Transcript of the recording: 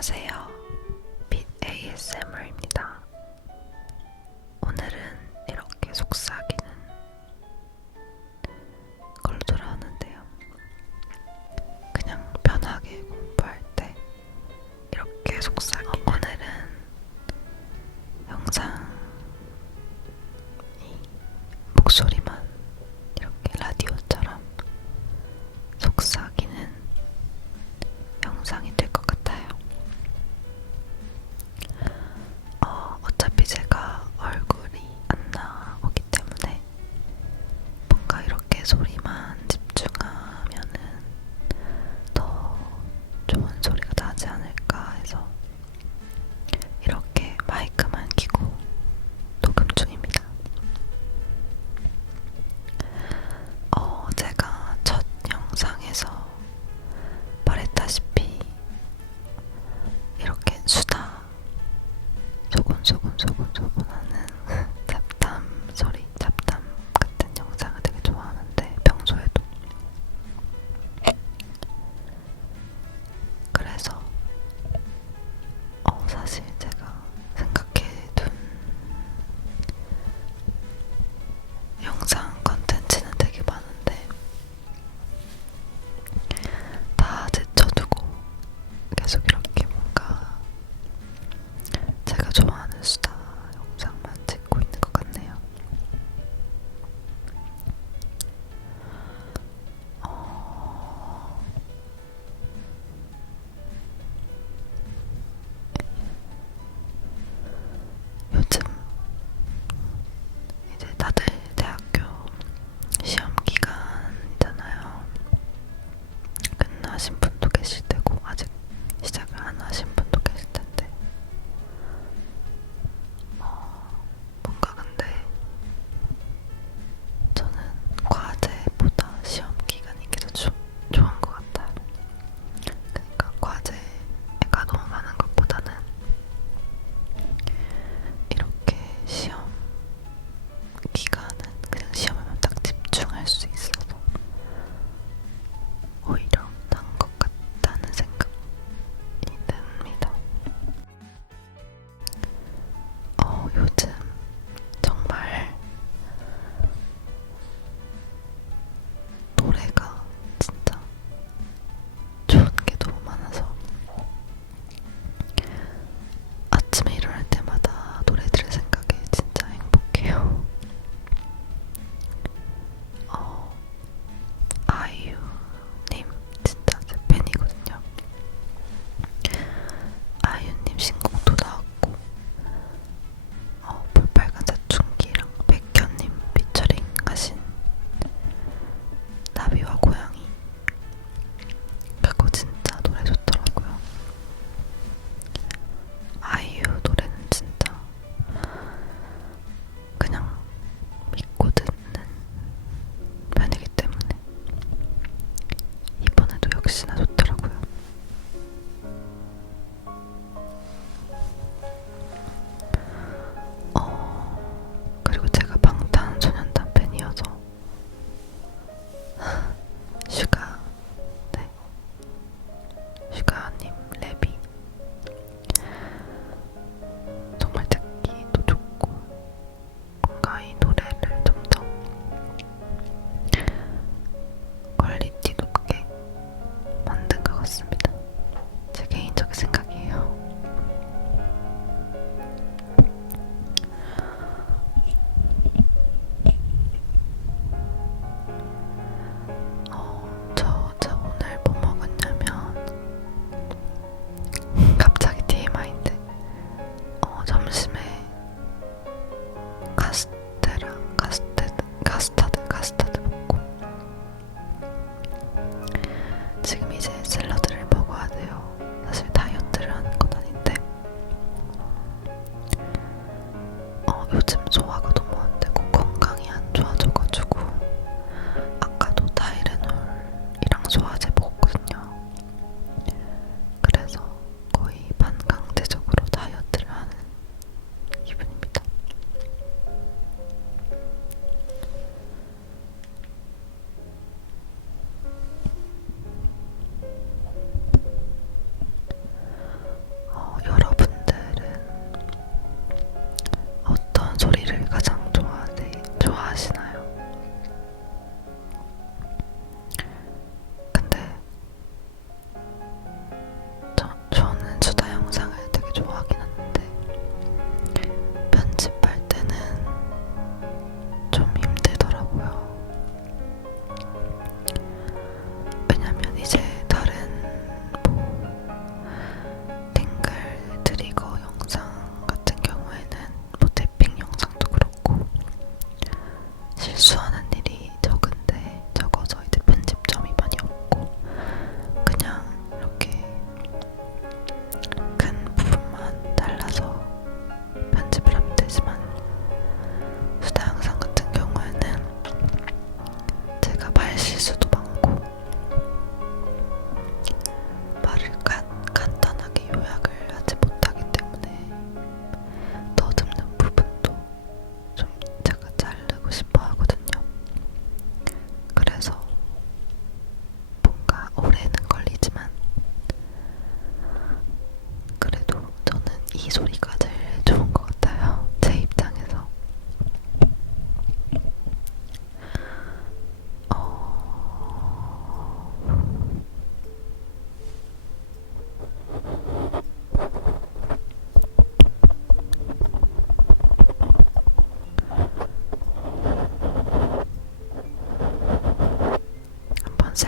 안녕하세요. 빛 ASMR입니다. 오늘은 이렇게 속삭이는 걸로 돌아왔는데요. 그냥 편하게 공부할 때 이렇게 속삭이는 어, 오늘은 영상이 목소리만 이렇게 라디오처럼 속삭 listeners 我怎么做？se. Це